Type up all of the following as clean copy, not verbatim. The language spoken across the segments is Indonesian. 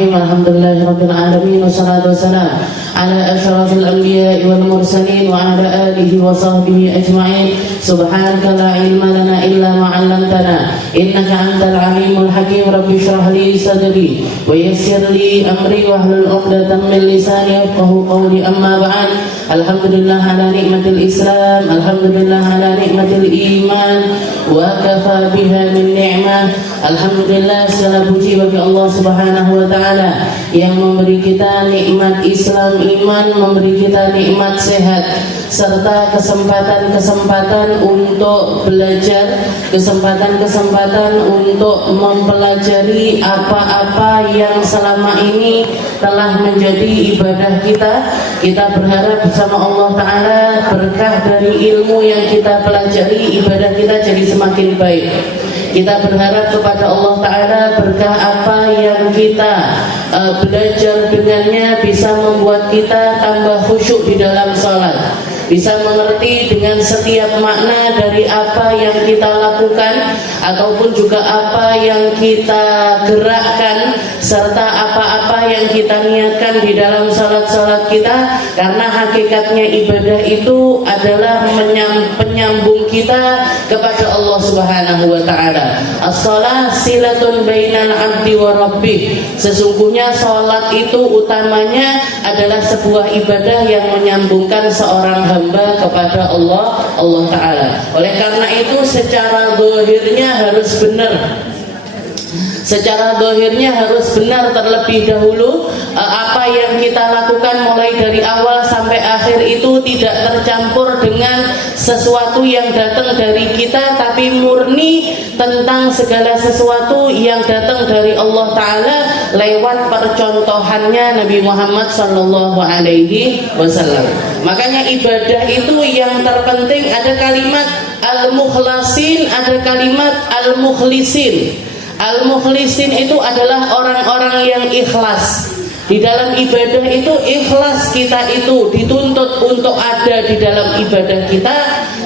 Bismillahirrahmanirrahim. Alhamdulillahirabbil alamin wassalatu wassalamu ala asyrafil anbiya'i wal mursalin wa ala alihi wa sahbihi ajma'in. Subhanaka la ilma lana illa ma 'allamtana innaka antal alimul hakim. Rabbi shrah li sadri wa yassir li amri wahlul 'uqdatam min lisani yafqahu qawli. Amma ba'd. Alhamdulillah ala nikmatil Islam, alhamdulillah ala nikmatil iman, wa kafa biha min ni'mah. Alhamdulillah, segala puji bagi Allah Subhanahu wa taala yang memberi kita nikmat Islam, iman, memberi kita nikmat sehat serta kesempatan-kesempatan untuk belajar, kesempatan-kesempatan untuk mempelajari apa-apa yang selama ini telah menjadi ibadah kita. Kita berharap bersama Allah Ta'ala berkah dari ilmu yang kita pelajari, ibadah kita jadi semakin baik. Kita berharap kepada Allah Ta'ala berkah apa yang kita belajar dengannya bisa membuat kita tambah khusyuk di dalam sholat, bisa mengerti dengan setiap makna dari apa yang kita lakukan ataupun juga apa yang kita gerakkan serta apa-apa yang kita niatkan di dalam salat-salat kita, karena hakikatnya ibadah itu adalah penyambung kita kepada Allah Subhanahu wa taala. As-shalah silatun bainal 'abdi wa rabbih. Sesungguhnya salat itu utamanya adalah sebuah ibadah yang menyambungkan seorang hamba kepada Allah Ta'ala. Oleh karena itu secara zahirnya harus benar. Secara zahirnya harus benar terlebih dahulu. Apa yang kita lakukan mulai dari awal sampai akhir itu tidak tercampur dengan sesuatu yang datang dari kita, tapi murni tentang segala sesuatu yang datang dari Allah Ta'ala lewat percontohannya Nabi Muhammad Sallallahu Alaihi Wasallam. Makanya ibadah itu yang terpenting ada kalimat al-mukhlasin, ada kalimat al-mukhlisin. Al-mukhlisin itu adalah orang-orang yang ikhlas. Di dalam ibadah itu ikhlas kita itu dituntut untuk ada di dalam ibadah kita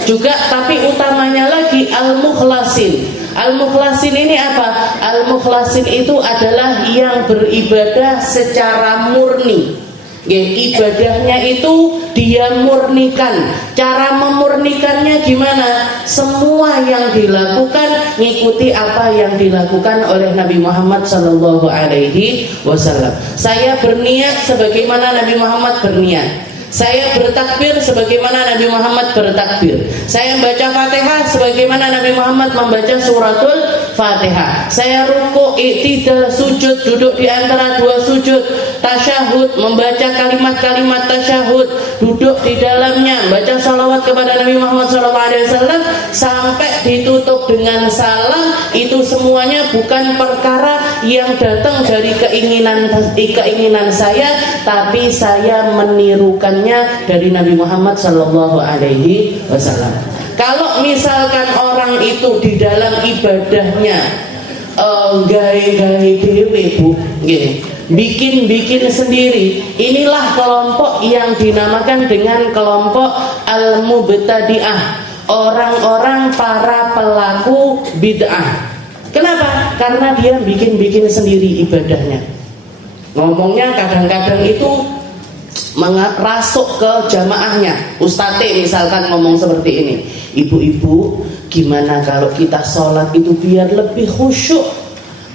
juga, tapi utamanya lagi al-mukhlasin. Al-mukhlasin ini apa? Al-mukhlasin itu adalah yang beribadah secara murni. Ibadahnya itu dia murnikan. Cara memurnikannya gimana? Semua yang dilakukan ngikuti apa yang dilakukan oleh Nabi Muhammad Sallallahu Alaihi Wasallam. Saya berniat sebagaimana Nabi Muhammad berniat. Saya bertakbir sebagaimana Nabi Muhammad bertakbir. Saya membaca Fatihah sebagaimana Nabi Muhammad membaca suratul Fatihah. Saya rukuk, i'tidal, sujud, duduk di antara dua sujud, tasyahud, membaca kalimat-kalimat tasyahud, duduk di dalamnya, baca salawat kepada Nabi Muhammad SAW sampai ditutup dengan salam. Itu semuanya bukan perkara yang datang dari keinginan saya, tapi saya menirukan dari Nabi Muhammad Sallallahu Alaihi Wasallam. Kalau misalkan orang itu di dalam ibadahnya gawe-gawe dewe bu, bikin sendiri, inilah kelompok yang dinamakan dengan kelompok al-mubtadi'ah, orang-orang para pelaku bid'ah. Kenapa? Karena dia bikin sendiri ibadahnya. Ngomongnya kadang-kadang itu mengrasuk ke jamaahnya. Ustadz misalkan ngomong seperti ini, ibu-ibu gimana kalau kita sholat itu biar lebih khusyuk,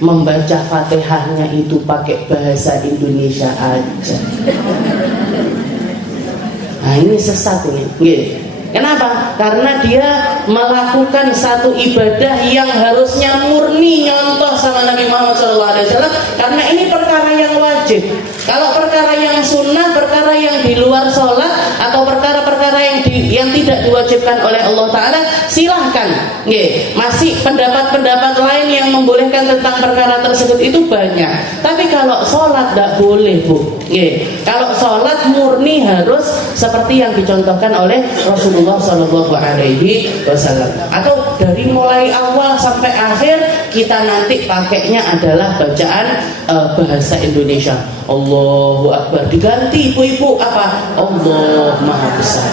membaca Fatihahnya itu pakai bahasa Indonesia aja. Nah ini sesat ini. Kenapa? Karena dia melakukan satu ibadah yang harusnya murni nyontoh sama Nabi Muhammad SAW. Karena ini perkara yang wajib. Kalau perkara yang sunnah, perkara yang di luar sholat atau perkara-perkara yang tidak diwajibkan oleh Allah Ta'ala, silahkan. Masih pendapat-pendapat lain yang membolehkan tentang perkara tersebut itu banyak. Tapi kalau sholat tidak boleh bu. Kalau sholat murni harus seperti yang dicontohkan oleh Rasulullah Sallallahu Alaihi Wasallam. Atau dari mulai awal sampai akhir kita nanti pakainya adalah bacaan bahasa Indonesia. Allahu Akbar, diganti ibu-ibu apa? Allah Maha Besar.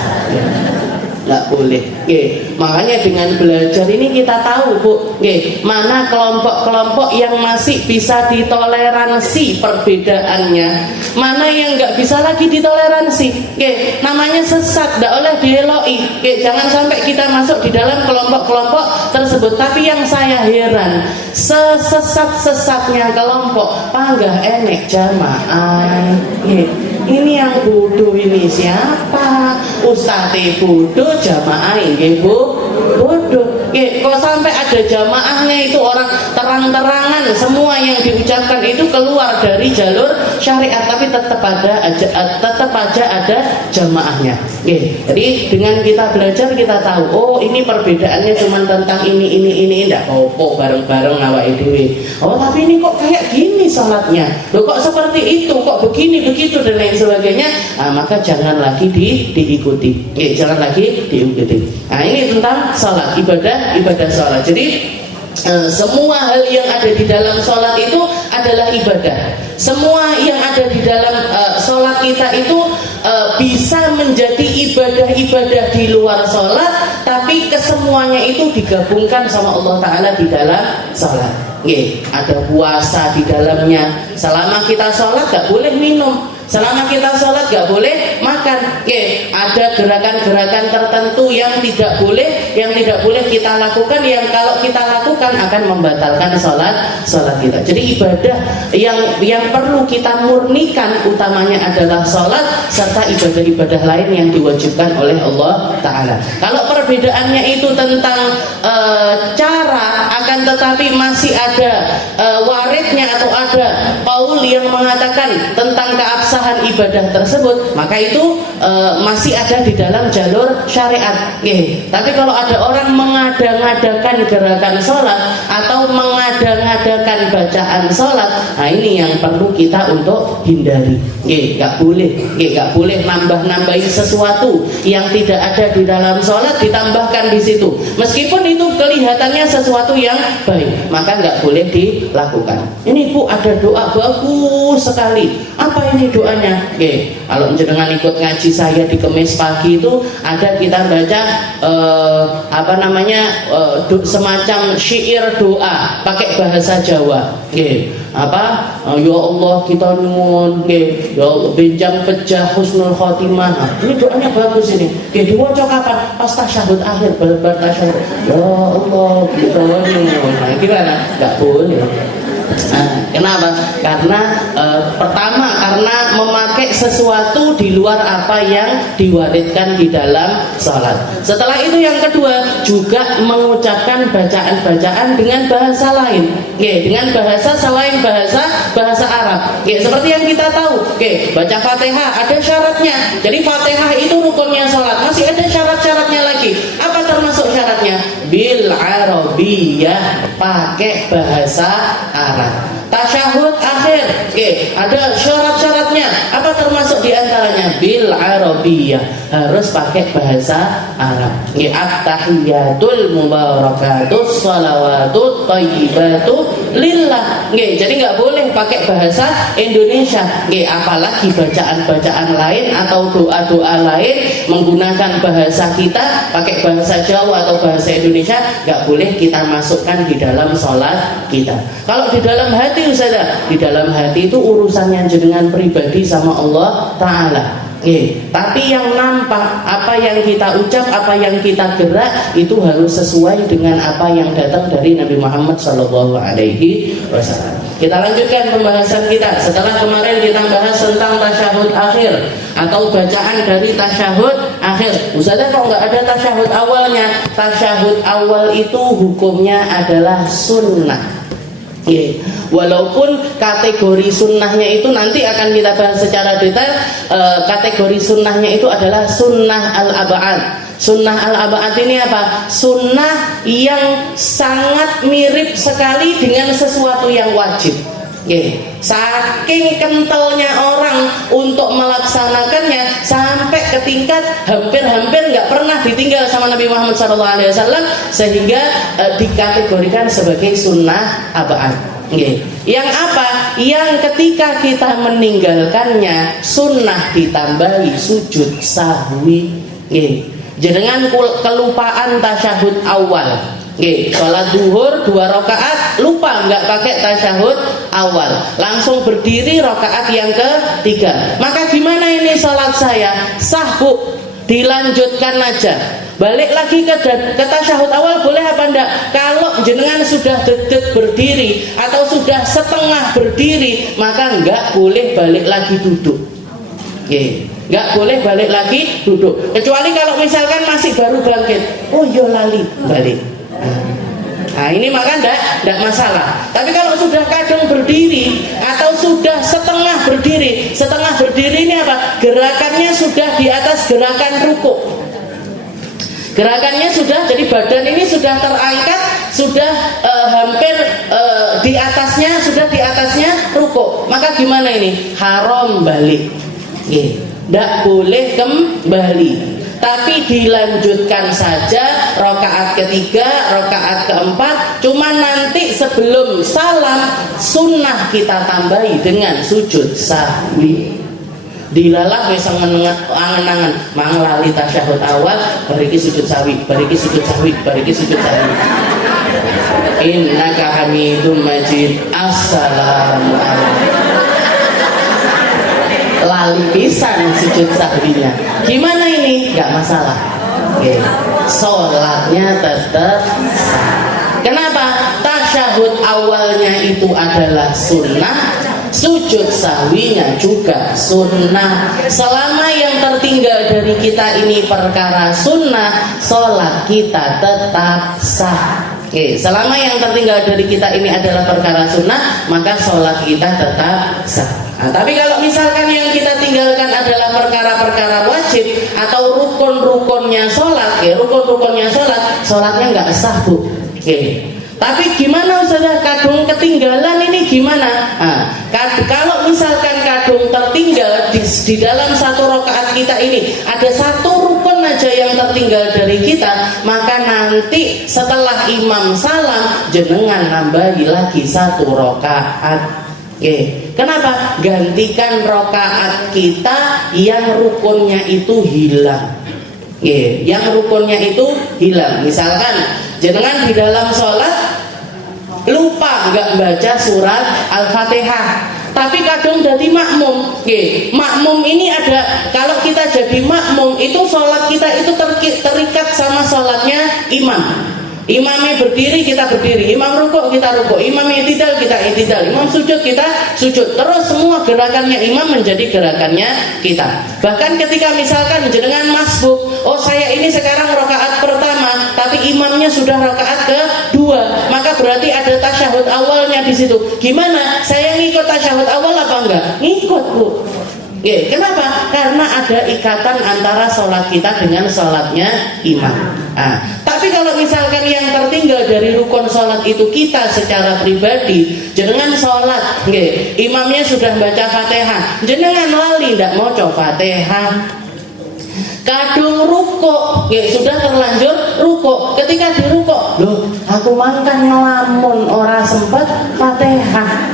nggak boleh. Makanya dengan belajar ini kita tahu Bu, mana kelompok-kelompok yang masih bisa ditoleransi perbedaannya, mana yang nggak bisa lagi ditoleransi. Namanya sesat, nggak oleh dieloi. Jangan sampai kita masuk di dalam kelompok-kelompok tersebut. Tapi yang saya heran, sesat-sesatnya kelompok panggah enek jamaah. Ini yang bodoh ini siapa? Ustadz bodoh, jamaah ini bodoh. Kok sampai ada jamaahnya itu orang terang-terangan semua yang diucapkan itu keluar dari jalur syariat, tapi tetap aja ada jamaahnya. Jadi dengan kita belajar kita tahu, oh ini perbedaannya cuma tentang ini enggak apa-apa, bareng-bareng awake dhewe. Oh tapi ini kok kayak gini salatnya, loh kok seperti itu, kok begini begitu dan lain sebagainya. Maka jangan lagi diikuti. Jangan lagi diikuti. Nah ini tentang salat, ibadah salat. Jadi semua hal yang ada di dalam sholat itu adalah ibadah. Semua yang ada di dalam sholat kita itu bisa menjadi ibadah-ibadah di luar sholat, tapi kesemuanya itu digabungkan sama Allah Ta'ala di dalam sholat. Ada puasa di dalamnya. Selama kita sholat gak boleh minum. Selama kita sholat gak boleh makan. Ada gerakan-gerakan tertentu yang tidak boleh kita lakukan, yang kalau kita lakukan akan membatalkan sholat kita. Jadi ibadah yang perlu kita murnikan utamanya adalah sholat serta ibadah-ibadah lain yang diwajibkan oleh Allah Ta'ala. Kalau perbedaannya itu tentang cara, akan tetapi masih ada waridnya atau ada qaul yang mengatakan tentang keabsahan ibadah tersebut, maka itu masih ada di dalam jalur syariat. Tapi kalau ada orang mengada-ngadakan gerakan sholat atau mengada-ngadakan bacaan sholat, nah ini yang perlu kita untuk hindari. Gak boleh nambah-nambahin sesuatu yang tidak ada di dalam sholat ditambahkan di situ, meskipun itu kelihatannya sesuatu yang baik, maka nggak boleh dilakukan. Ini Bu ada doa bagus sekali. Apa ini doanya? Kalau jenengan ikut ngaji saya di Kemis pagi itu ada kita baca semacam syair doa pakai bahasa Jawa. Ya Allah kita nyuwun, ya Allah benjang pejah husnul khotimah. Ini doanya bagus ini. Diwaca kapan? Pas tasyahud akhir, bar tasyahud. Ya Allah kita nyuwun. Gimana? Enggak boleh. Kenapa? Karena pertama karena memakai sesuatu di luar apa yang diwariskan di dalam sholat. Setelah itu yang kedua juga mengucapkan bacaan-bacaan dengan bahasa lain, dengan bahasa selain bahasa Arab. Seperti yang kita tahu, baca Fatihah ada syaratnya. Jadi Fatihah itu rukunnya sholat. Masih ada syarat-syaratnya lagi. Apa termasuk syaratnya? Bil Arabiyyah, pakai bahasa Arab. Tasyahud akhir, ada syarat-syaratnya. Apa termasuk diantaranya? Bil Arabiyyah, harus pakai bahasa Arab. At-tahiyatul mubarakatus salawatut thayyibatu lillah. Jadi nggak boleh pakai bahasa Indonesia. Apalagi bacaan-bacaan lain atau doa-doa lain menggunakan bahasa kita, pakai bahasa Jawa atau bahasa Indonesia, nggak boleh kita masukkan di dalam sholat kita. Kalau di dalam hati Ustazah, di dalam hati itu urusannya jenengan pribadi sama Allah Ta'ala. Tapi yang nampak, apa yang kita ucap, apa yang kita gerak, itu harus sesuai dengan apa yang datang dari Nabi Muhammad SAW. Kita lanjutkan pembahasan kita. Setelah kemarin kita bahas tentang tasyahud akhir atau bacaan dari tasyahud akhir. Ustazah kok nggak ada tasyahud awalnya? Tasyahud awal itu hukumnya adalah sunnah. Walaupun kategori sunnahnya itu nanti akan kita bahas secara detail. Kategori sunnahnya itu adalah sunnah al-ab'ad. Sunnah al-ab'ad ini apa? Sunnah yang sangat mirip sekali dengan sesuatu yang wajib. Saking kentalnya orang untuk melaksanakannya sampai ke tingkat hampir nggak pernah ditinggal sama Nabi Muhammad SAW, sehingga dikategorikan sebagai sunnah ab'ad. Yang apa? Yang ketika kita meninggalkannya sunnah ditambahi sujud sahwi. jenengan kelupaan tasyahud awal. Nggih, sholat duhur 2 rakaat lupa nggak pakai tasyahud awal, langsung berdiri rakaat yang ketiga. Maka gimana ini sholat saya? Sah Bu, dilanjutkan aja. Balik lagi ke tasyahud awal boleh apa enggak? Kalau jenengan sudah dedet berdiri atau sudah setengah berdiri, maka enggak boleh balik lagi duduk. Enggak boleh balik lagi duduk. Kecuali kalau misalkan masih baru bangkit, oh yo lali balik. Nah ini maka enggak masalah. Tapi kalau sudah kadung berdiri atau sudah setengah berdiri ini apa? Gerakannya sudah di atas gerakan rukuk. Gerakannya sudah, jadi badan ini sudah terangkat, sudah hampir di atasnya rukuk. Maka gimana ini? Haram balik. Tidak boleh kembali. Tapi dilanjutkan saja rakaat ketiga, rakaat keempat. Cuma nanti sebelum salam sunnah kita tambahi dengan sujud sahwi. Dilalah wis angen-angen manglali tasyahud awal, bariki sujud sahwi, bariki sujud sahwi, bariki sujud sahwi. Innaka Hamidum Majid. Assalamualaikum. Lali pisan sujud sahwinya. Gimana ini? Gak masalah. Sholatnya tetap sah. Kenapa? Tasyahud awalnya itu adalah sunnah, sujud sahwinya juga sunnah. Selama yang tertinggal dari kita ini perkara sunnah, sholat kita tetap sah. Selama yang tertinggal dari kita ini adalah perkara sunnah, maka sholat kita tetap sah. Nah, tapi kalau misalkan yang kita tinggalkan adalah perkara-perkara wajib atau rukun-rukunnya sholat, rukun-rukunnya sholatnya nggak sah Bu. Tapi gimana Ustazah, kadung ketinggalan ini gimana? Nah, kalau misalkan kadung tertinggal di dalam satu rakaat kita ini ada satu rukun aja yang tertinggal dari kita, maka nanti setelah imam salam jenengan nambahi lagi satu rakaat. Kenapa? Gantikan rakaat kita yang rukunnya itu hilang. Yang rukunnya itu hilang. Misalkan jenengan di dalam sholat lupa nggak baca surat Al-Fatihah, tapi kadang jadi makmum. Makmum ini ada, kalau kita jadi makmum itu sholat kita itu terikat sama sholatnya imam. Imamnya berdiri, kita berdiri. Imam rukuk, kita rukuk. Imam i'tidal, kita i'tidal. Imam sujud, kita sujud. Terus semua gerakannya imam menjadi gerakannya kita. Bahkan ketika misalkan jenengan masbuk, oh saya ini sekarang rakaat pertama, tapi imamnya sudah rakaat kedua, maka berarti ada tasyahud awalnya di situ. Gimana? Saya ngikut tasyahud awal apa enggak? Ngikut Bu. Kenapa? Karena ada ikatan antara sholat kita dengan sholatnya imam. Tapi kalau misalkan yang tertinggal dari rukun sholat itu kita secara pribadi, jenengan sholat, imamnya sudah baca Fatihah, jenengan lali ndak mau coba Fatihah, kadung rukuk, sudah terlanjur rukuk. Ketika di rukuk, loh aku makan ngelamun ora sempet Fatihah,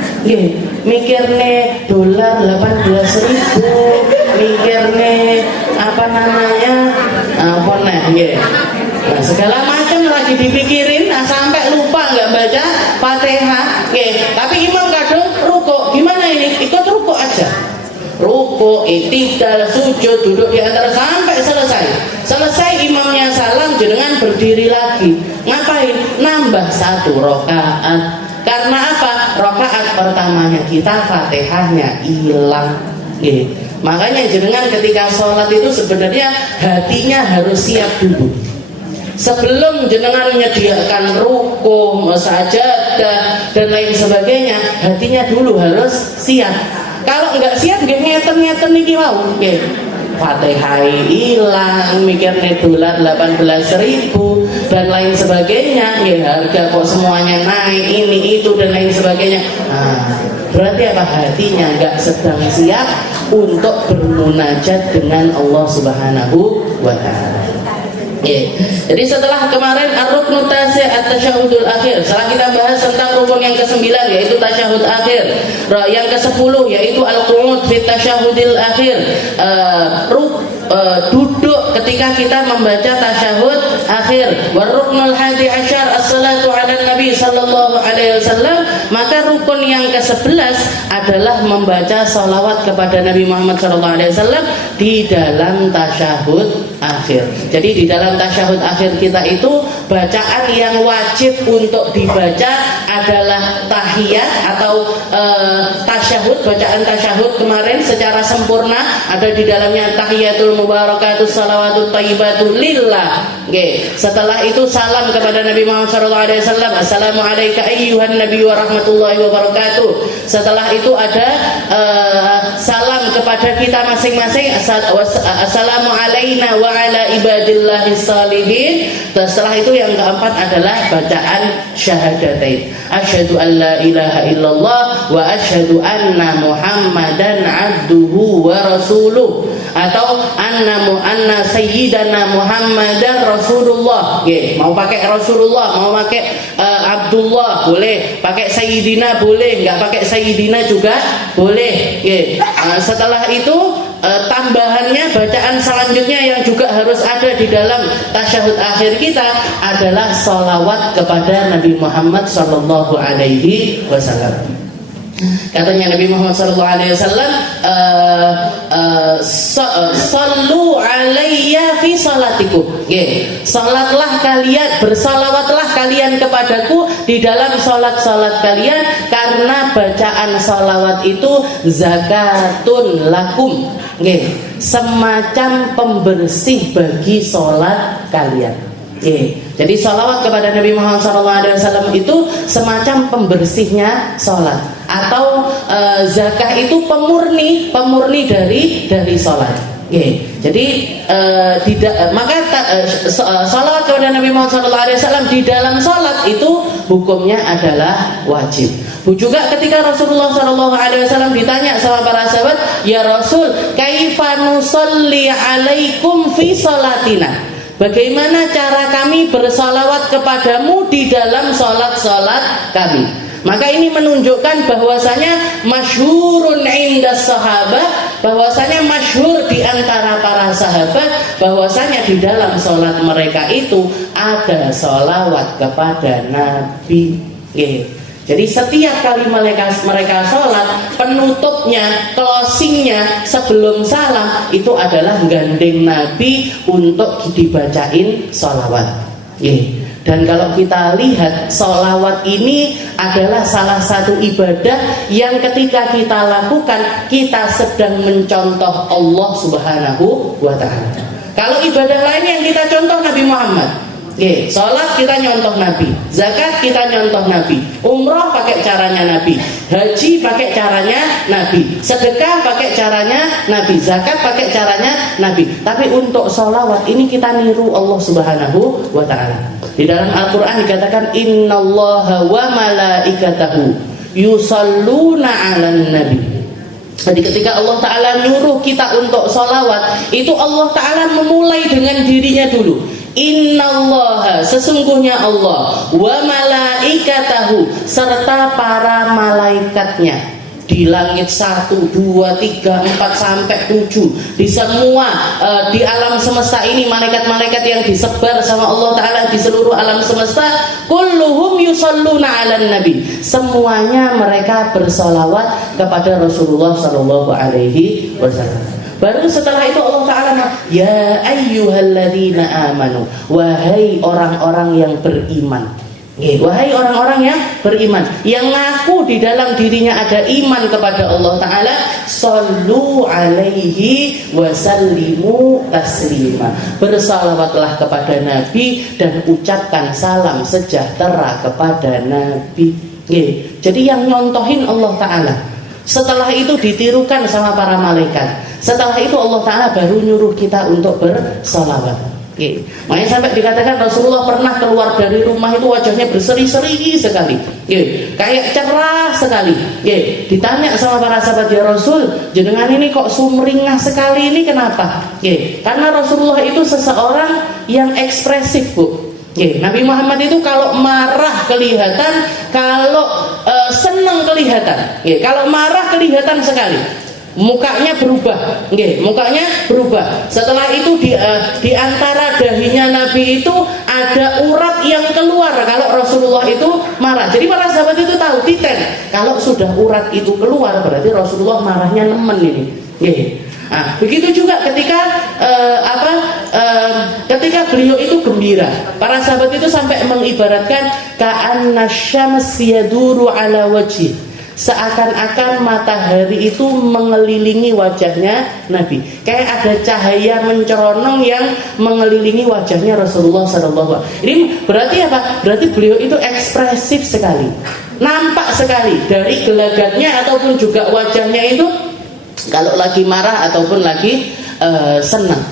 mikirne dolar 18.000, mikirne apa namanya apa nah, segala macam lagi dipikirin, sampai lupa nggak baca Fatihah. Tapi imam kadung rukuk, gimana ini? Ikut rukuk aja, rukuk, i'tidal, sujud, duduk di antara sampai selesai imamnya salam, jenengan berdiri lagi. Ngapain? Nambah satu rakaat. Karena apa? Rakaat pertamanya kita Fatihahnya hilang. Makanya jenengan ketika sholat itu sebenarnya hatinya harus siap dulu. Sebelum jenengan menyediakan ruku, sajadah dan lain sebagainya, hatinya dulu harus siap. Kalau enggak siap, ngeten-ngeten niki mau, Fatihah hilang, mikirnya dolar 18.000 dan lain sebagainya, harga kok semuanya naik, ini itu dan lain sebagainya. Berarti apa? Hatinya enggak sedang siap untuk bermunajat dengan Allah Subhanahu wa Ta'ala. Jadi setelah kemarin ar-ruknu tasi' at-tasyahudul akhir, setelah kita bahas tentang rukun yang ke-9 yaitu tasyahud akhir, yang ke-10 yaitu al-qu'ud fi tasyahudil akhir, duduk ketika kita membaca tasyahud akhir. Waruknul hadi asyar as-salatu ala nabi sallallahu alaihi wasallam, maka rukun yang ke-11 adalah membaca salawat kepada Nabi Muhammad sallallahu alaihi wasallam di dalam tasyahud akhir. Jadi di dalam tasyahud akhir kita itu bacaan yang wajib untuk dibaca adalah tahiyat atau tasyahud. Bacaan tasyahud kemarin secara sempurna ada di dalamnya tahiyatul mubarakatus salawatut thayyibatu lillah. Setelah itu salam kepada Nabi Muhammad SAW. Assalamu alayka ayyuhan nabi wa rahmatullahi wa barakatuh. Setelah itu ada salam kepada kita masing-masing. Assalamu alayna wa ala ibadillahis salihin. Dan setelah itu yang keempat adalah bacaan syahadatain. Asyhadu an la ilaha illallah wa asyhadu anna muhammadan abduhu wa rasuluh, atau anna sayyidana muhammadan rasulullah. Mau pakai rasulullah, mau pakai abdullah boleh, pakai sayyidina boleh, nggak pakai sayyidina juga boleh. Setelah itu tambahannya bacaan selanjutnya yang juga harus ada di dalam tasyahud akhir kita adalah sholawat kepada Nabi Muhammad sallallahu alaihi wasallam. Katanya Nabi Muhammad sallallahu alaihi wasallam, sallu alayya fi salatikum. Salatlah kalian, bersalawatlah kalian kepadaku di dalam salat-salat kalian, karena bacaan salawat itu zakatun lakum. Semacam pembersih bagi salat kalian. Jadi salawat kepada Nabi Muhammad SAW itu semacam pembersihnya salat, atau zakah itu pemurni dari salat. Jadi maka salawat kepada Nabi Muhammad SAW di dalam salat itu hukumnya adalah wajib. Juga ketika Rasulullah SAW ditanya sama para sahabat, ya Rasul, kaifa nusalli alaikum fi salatina? Bagaimana cara kami bersalawat kepadamu di dalam salat-salat kami? Maka ini menunjukkan bahwasanya masyhurun indas sahabat, bahwasanya masyhur di antara para sahabat bahwasanya di dalam salat mereka itu ada salawat kepada Nabi. Jadi setiap kali mereka sholat, penutupnya, closingnya sebelum salam itu adalah gandeng Nabi untuk dibacain sholawat. Dan kalau kita lihat, sholawat ini adalah salah satu ibadah yang ketika kita lakukan, kita sedang mencontoh Allah Subhanahu wa Ta'ala. Kalau ibadah lain yang kita contoh Nabi Muhammad, sholat kita nyontoh Nabi, zakat kita nyontoh Nabi, umroh pakai caranya Nabi, haji pakai caranya Nabi, sedekah pakai caranya Nabi, zakat pakai caranya Nabi. Tapi untuk sholawat ini kita niru Allah Subhanahu wa Ta'ala. Di dalam Al-Quran dikatakan innallaha wa malaikatahu yusalluna 'alan nabi. Jadi ketika Allah Ta'ala nyuruh kita untuk sholawat, itu Allah Ta'ala memulai dengan dirinya dulu. Innallaha, sesungguhnya Allah, wa malaikatahu, serta para malaikatnya, di langit 1, 2, 3, 4 sampai 7, di semua di alam semesta ini, malaikat-malaikat yang disebar sama Allah Ta'ala di seluruh alam semesta, kulluhum yusalluna 'alan nabi, semuanya mereka bersalawat kepada Rasulullah sallallahu alaihi wasallam. Baru setelah itu Allah Ta'ala, ya ayyuhalladzina amanu, wahai orang-orang yang beriman. Wahai orang-orang yang beriman, yang ngaku di dalam dirinya ada iman kepada Allah Ta'ala, sallu alaihi wasallimu taslima, bersalawatlah kepada Nabi dan ucapkan salam sejahtera kepada Nabi. Jadi yang nyontohin Allah Ta'ala. Setelah itu ditirukan sama para malaikat. Setelah itu Allah Ta'ala baru nyuruh kita untuk bersalawat. Makanya sampai dikatakan Rasulullah pernah keluar dari rumah itu wajahnya berseri-seri sekali, kayak cerah sekali. Ditanya sama para sahabat, ya Rasul, jenengan ini kok sumringah sekali, ini kenapa? Karena Rasulullah itu seseorang yang ekspresif, Bu. Nabi Muhammad itu kalau marah kelihatan, kalau senang kelihatan. Kalau marah kelihatan sekali. mukanya berubah, mukanya berubah. Setelah itu di antara dahinya Nabi itu ada urat yang keluar kalau Rasulullah itu marah. Jadi para sahabat itu tahu titen kalau sudah urat itu keluar berarti Rasulullah marahnya nemen ini. Nah, begitu juga ketika ketika beliau itu gembira, para sahabat itu sampai mengibaratkan ka'anna syams yaduru ala wajhi, seakan-akan matahari itu mengelilingi wajahnya Nabi, kayak ada cahaya menceronong yang mengelilingi wajahnya Rasulullah SAW. Ini berarti apa? Berarti beliau itu ekspresif sekali, nampak sekali dari gelagatnya ataupun juga wajahnya itu kalau lagi marah ataupun lagi senang.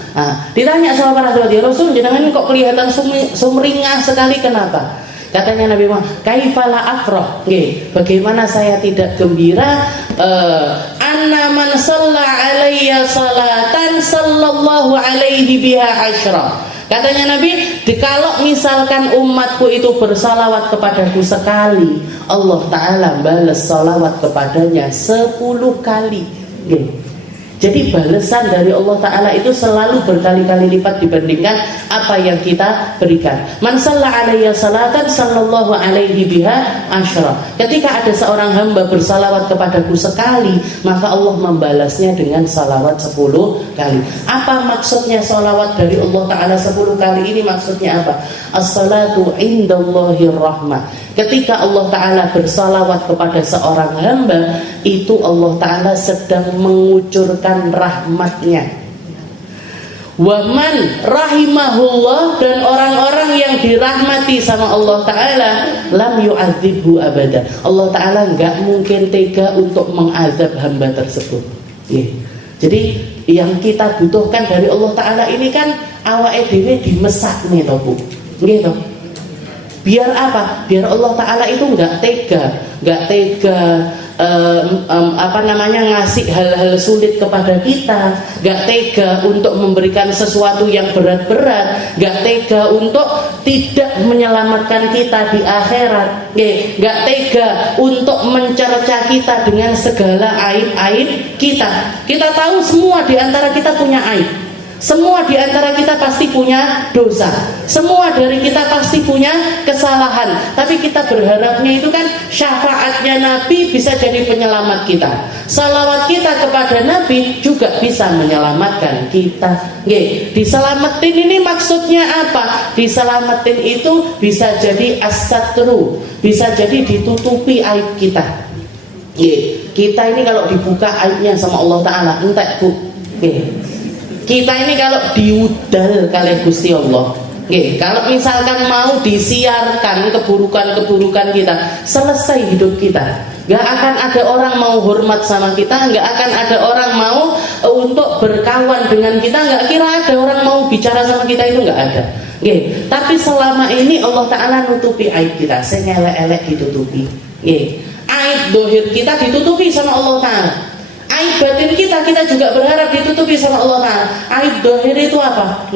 Ditanya sama para sahabat, ya Rasul, jenengan kok kelihatan sumringah sekali, kenapa? Katanya Nabi Muhammad, kaifala afrah, bagaimana saya tidak gembira? Anna man shalla alayya salatan sallallahu alaihi biha asyra. Katanya Nabi, kalau misalkan umatku itu bersalawat kepadaku sekali, Allah Ta'ala balas salawat kepadanya 10 kali. Jadi balasan dari Allah Ta'ala itu selalu berkali-kali lipat dibandingkan apa yang kita berikan. Man shalla alayya salatan sallallahu alaihi biha asyra. Ketika ada seorang hamba bersalawat kepadaku sekali, maka Allah membalasnya dengan salawat 10 kali. Apa maksudnya salawat dari Allah Ta'ala 10 kali ini? Maksudnya apa? As-salatu indallahir rahmah. Ketika Allah Ta'ala bersalawat kepada seorang hamba, itu Allah Ta'ala sedang mengucurkan rahmatnya. Waman rahimahullah, dan orang-orang yang dirahmati sama Allah Ta'ala, lam yu'adzibhu abada. Allah Ta'ala nggak mungkin tega untuk mengazab hamba tersebut. Jadi yang kita butuhkan dari Allah Ta'ala ini kan awake dhewe dimesak nih toh Bu. Gitu. Biar apa? Biar Allah Ta'ala itu nggak tega ngasih hal-hal sulit kepada kita, nggak tega untuk memberikan sesuatu yang berat-berat, nggak tega untuk tidak menyelamatkan kita di akhirat, nggak tega untuk mencerca kita dengan segala aib-aib kita. Kita tahu semua di antara kita punya aib. Semua di antara kita pasti punya dosa. Semua dari kita pasti punya kesalahan. Tapi kita berharapnya itu kan syafaatnya Nabi bisa jadi penyelamat kita. Salawat kita kepada Nabi juga bisa menyelamatkan kita. Diselamatin ini maksudnya apa? Diselamatin itu bisa jadi as-satru, bisa jadi ditutupi aib kita. Kita ini kalau dibuka aibnya sama Allah Ta'ala, entek Bu. Kita ini kalau diudal kali Gusti Allah, kalau misalkan mau disiarkan keburukan-keburukan kita, selesai hidup kita. Gak akan ada orang mau hormat sama kita, gak akan ada orang mau untuk berkawan dengan kita, gak kira ada orang mau bicara sama kita, itu gak ada. Tapi selama ini Allah Ta'ala nutupi aib kita, sengelek-elek ditutupi. Aib dohir kita ditutupi sama Allah Ta'ala. Aib batin kita juga berharap ditutupi sama Allah Ta'ala. Aib dohir itu apa?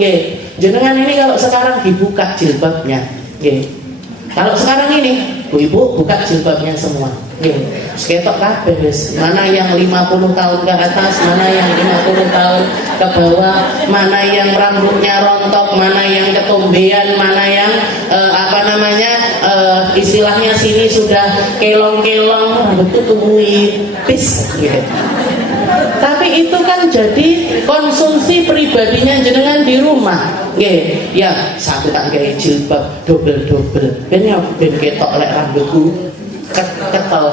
Jenengan ini kalau sekarang dibuka jilbabnya, kalau sekarang ini ibu buka jilbabnya semua, seketok kabeh wis. Mana yang 50 tahun ke atas, mana yang 50 tahun ke bawah, mana yang rambutnya rontok, mana yang ketombean, mana yang istilahnya sini sudah kelong-kelong, rambut tumbuhin pis Tapi itu kan jadi konsumsi pribadinya jenengan di rumah. Ya satu tak gawe jilbab double-double. Ben ketok lek rambutku ketel.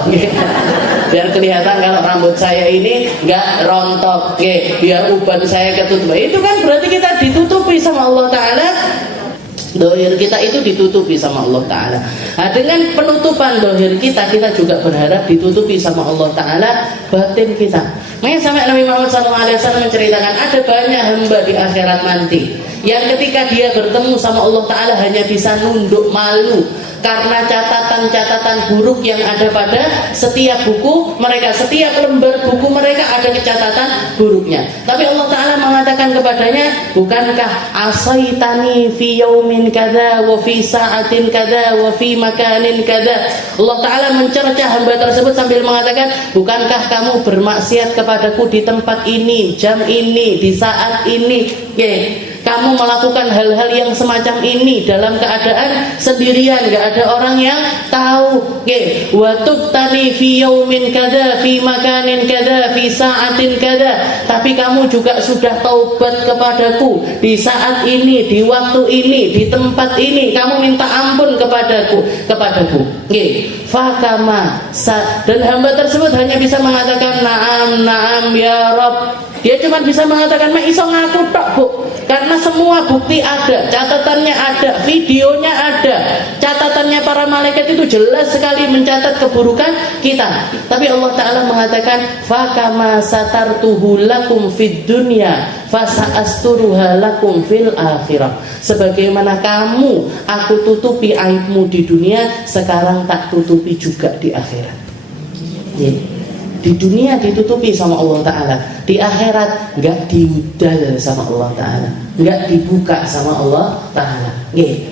Biar kelihatan kalau rambut saya ini enggak rontok. Biar uban saya ketutup. Itu kan berarti kita ditutupi sama Allah Ta'ala. Dohir kita itu ditutupi sama Allah Ta'ala. Dengan penutupan dohir kita juga berharap ditutupi sama Allah Ta'ala batin kita. Makanya sampai Nabi Muhammad SAW menceritakan ada banyak hamba di akhirat nanti yang ketika dia bertemu sama Allah Ta'ala hanya bisa nunduk malu karena catatan-catatan buruk yang ada pada setiap buku mereka, setiap lembar buku mereka ada catatan buruknya. Tapi Allah Ta'ala mengatakan kepadanya, bukankah asaitani fi yaumin kada wa fi sa'atin kada wa fi makanin kada. Allah Ta'ala mencerca hamba tersebut sambil mengatakan, bukankah kamu bermaksiat kepadaku di tempat ini, jam ini, di saat ini, kamu melakukan hal-hal yang semacam ini dalam keadaan sendirian, gak ada orang yang tahu. Wa tubtani fi yaumin kada, fi makanin kada, fi sa'atin kada. Tapi kamu juga sudah taubat kepadaku di saat ini, di waktu ini, di tempat ini. Kamu minta ampun kepadaku. Fakama. Dan hamba tersebut hanya bisa mengatakan naam ya Rabb. Dia cuma bisa mengatakan mek iso ngaku tok, Bu. Karena semua bukti ada, catatannya ada, videonya ada. Catatannya para malaikat itu jelas sekali mencatat keburukan kita. Tapi Allah Ta'ala mengatakan, fakama satartuhu lakum fid dunya fasa'asturuha lakum fil akhirah. Sebagaimana kamu aku tutupi aibmu di dunia, sekarang tak tutupi juga di akhirat. Di dunia ditutupi sama Allah Ta'ala, di akhirat nggak diudal sama Allah Ta'ala, nggak dibuka sama Allah Ta'ala.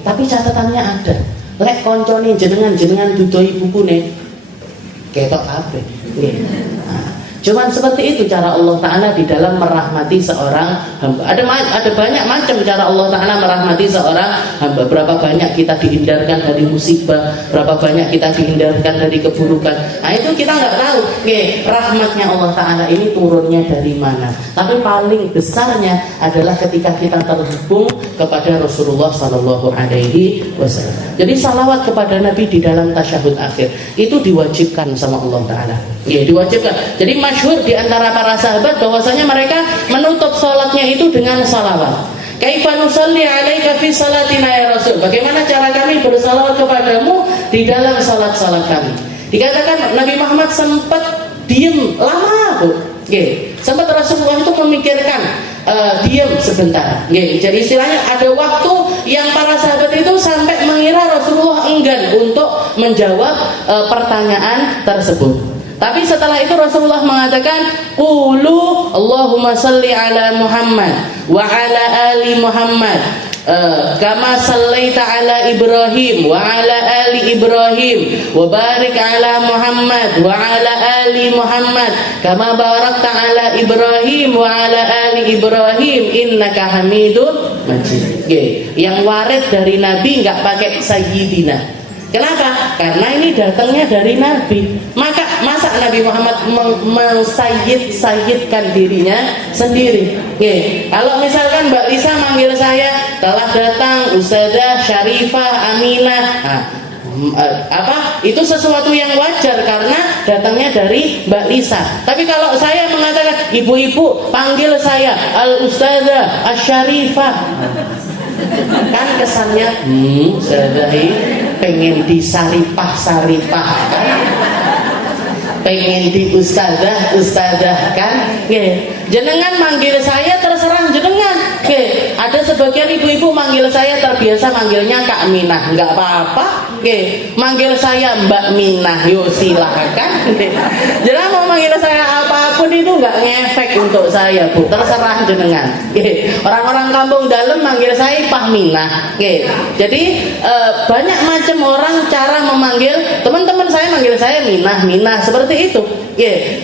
Tapi catatannya ada. Lek koncone jenengan dudoi bukune ketok kabeh. Cuman seperti itu cara Allah Ta'ala di dalam merahmati seorang hamba. Ada banyak macam cara Allah Ta'ala merahmati seorang hamba. Berapa banyak kita dihindarkan dari musibah, berapa banyak kita dihindarkan dari keburukan. Nah itu kita nggak tahu. Rahmatnya Allah Ta'ala ini turunnya dari mana. Tapi paling besarnya adalah ketika kita terhubung kepada Rasulullah Sallallahu Alaihi Wasallam. Jadi salawat kepada Nabi di dalam tasyahud akhir itu diwajibkan sama Allah Ta'ala. Diwajibkan. Jadi masyhur di antara para sahabat bahwasanya mereka menutup salatnya itu dengan salawat. Kaifa nusalli 'alaika fi salatina ya Rasul? Bagaimana cara kami bersalawat kepadamu di dalam salat-salat kami? Dikatakan Nabi Muhammad sempat diam lama, Bu. Sempat Rasulullah itu memikirkan diam sebentar. Jadi istilahnya ada waktu yang para sahabat itu sampai mengira Rasulullah enggan untuk menjawab pertanyaan tersebut. Tapi setelah itu Rasulullah mengatakan, qulu Allahumma salli ala Muhammad wa ala ali Muhammad kama sallaita ala Ibrahim wa ala ali Ibrahim wa barik ala Muhammad wa ala ali Muhammad kama barakta ala Ibrahim wa ala ali Ibrahim innaka Hamidun Majid. Yang warid dari Nabi enggak pakai sayyidina. Kenapa? Karena ini datangnya dari Nabi. Masa Nabi Muhammad mensayyidkan dirinya sendiri. Kalau misalkan Mbak Lisa manggil saya, telah datang Ustazah Syarifah Aminah. Itu sesuatu yang wajar karena datangnya dari Mbak Lisa. Tapi kalau saya mengatakan ibu-ibu panggil saya Al Ustazah Asy-Syarifah, kan kesannya pengen disaripah pengen di ustazah kan. Jenengan manggil saya terserah jenengan. Ada sebagian ibu-ibu manggil saya terbiasa manggilnya Kak Minah, nggak apa-apa. Manggil saya Mbak Minah, yo silahkan. Jenengan mau manggil saya apapun itu nggak ngefek untuk saya, Bu, terserah jenengan. Orang-orang kampung dalam manggil saya Pak Minah. Jadi banyak macam orang cara memanggil teman-teman saya, manggil saya Minah seperti itu.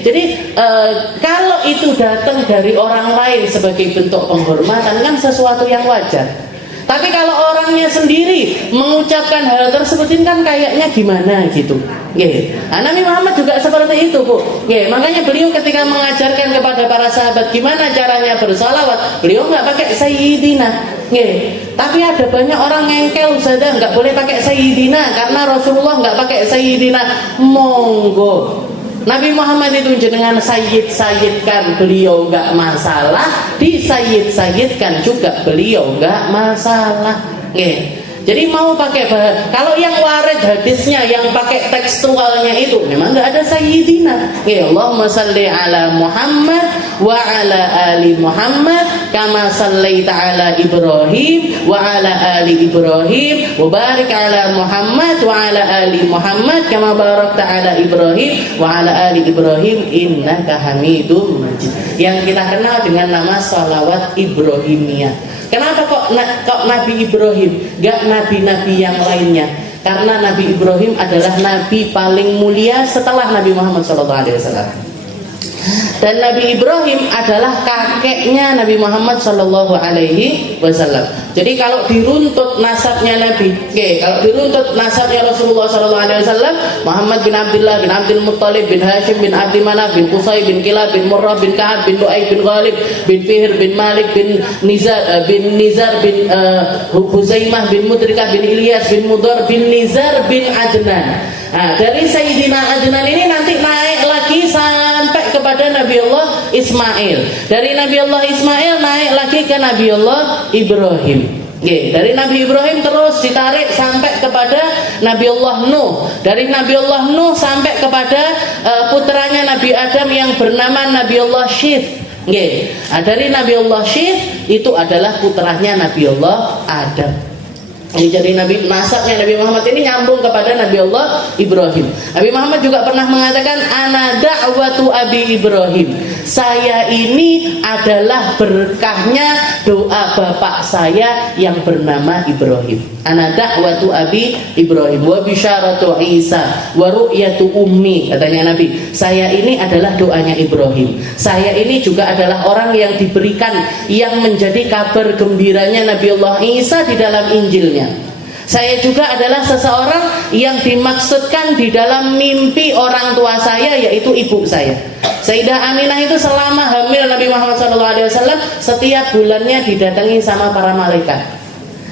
Jadi kalau itu datang dari orang lain sebagai bentuk penghormatan kan sesuatu yang wajar. Tapi kalau orangnya sendiri mengucapkan hal tersebut ini kan kayaknya gimana gitu. Nabi Muhammad juga seperti itu, Bu. Makanya beliau ketika mengajarkan kepada para sahabat gimana caranya bersalawat, beliau nggak pakai sayyidina. Tapi ada banyak orang ngengkel, Ustazah nggak boleh pakai sayyidina karena Rasulullah nggak pakai sayyidina. Monggo. Nabi Muhammad itu jenengan sayyidkan beliau enggak masalah, disayyidkan juga beliau enggak masalah. Jadi mau pakai kalau yang warid hadisnya yang pakai tekstualnya itu memang nggak ada sayyidina. Ya Allahumma salli ala Muhammad wa ala ali Muhammad kama sallaita ala Ibrahim wa ala ali Ibrahim wa barik ala Muhammad wa ala ali Muhammad kama barakta ala Ibrahim wa ala ali Ibrahim innaka Hamidum Majid. Yang kita kenal dengan nama sholawat Ibrahimiyah. Kenapa kok Nabi Ibrahim, gak nabi-nabi yang lainnya? Karena Nabi Ibrahim adalah nabi paling mulia setelah Nabi Muhammad SAW. Dan Nabi Ibrahim adalah kakeknya Nabi Muhammad SAW. Jadi kalau diruntut nasabnya Nabi, kalau diruntut nasabnya Rasulullah SAW, Muhammad bin Abdullah bin Abdul Muttalib bin Hashim bin Abdi Manaf bin Qusay bin Kilab bin Murrah bin Ka'ab bin Lu'ay bin Ghalib bin Fihr bin Malik bin Nizar bin Huzaimah bin Mudrikah bin Ilyas bin Mudar bin Nizar bin Adnan. Nah, dari Sayyidina Adnan ini nanti naik lagi sampai kepada Nabi Allah Ismail. Dari Nabi Allah Ismail naik lagi ke Nabi Allah Ibrahim. Dari Nabi Ibrahim terus ditarik sampai kepada Nabi Allah Nuh. Dari Nabi Allah Nuh sampai kepada putranya Nabi Adam yang bernama Nabi Allah Syith. Dari Nabi Allah Syith itu adalah putranya Nabi Allah Adam. Jadi nasabnya Nabi Muhammad ini nyambung kepada Nabi Allah Ibrahim. Nabi Muhammad juga pernah mengatakan ana da'watu abi Ibrahim. Saya ini adalah berkahnya doa bapak saya yang bernama Ibrahim. Ana da'watu abi Ibrahim wa bisyaratu Isa wa ru'yatu ummi, katanya Nabi. Saya ini adalah doanya Ibrahim. Saya ini juga adalah orang yang diberikan yang menjadi kabar gembiranya Nabi Allah Isa di dalam Injilnya. Saya juga adalah seseorang yang dimaksudkan di dalam mimpi orang tua saya, yaitu ibu saya. Sayyidah Aminah itu selama hamil Nabi Muhammad SAW setiap bulannya didatangi sama para malaikat.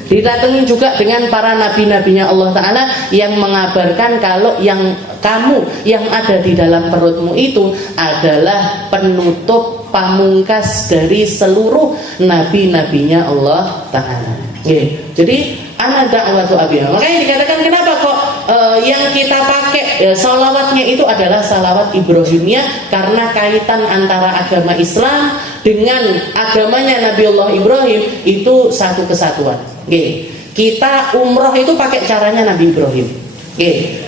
Didatangi juga dengan para nabi-nabinya Allah Ta'ala yang mengabarkan kalau yang kamu yang ada di dalam perutmu itu adalah penutup pamungkas dari seluruh nabi-nabinya Allah Ta'ala. Jadi ana da'watu abi. Makanya dikatakan kenapa kok yang kita pakai salawatnya itu adalah salawat Ibrahimiyah, karena kaitan antara agama Islam dengan agamanya Nabi Allah Ibrahim itu satu kesatuan. Kita umroh itu pakai caranya Nabi Ibrahim.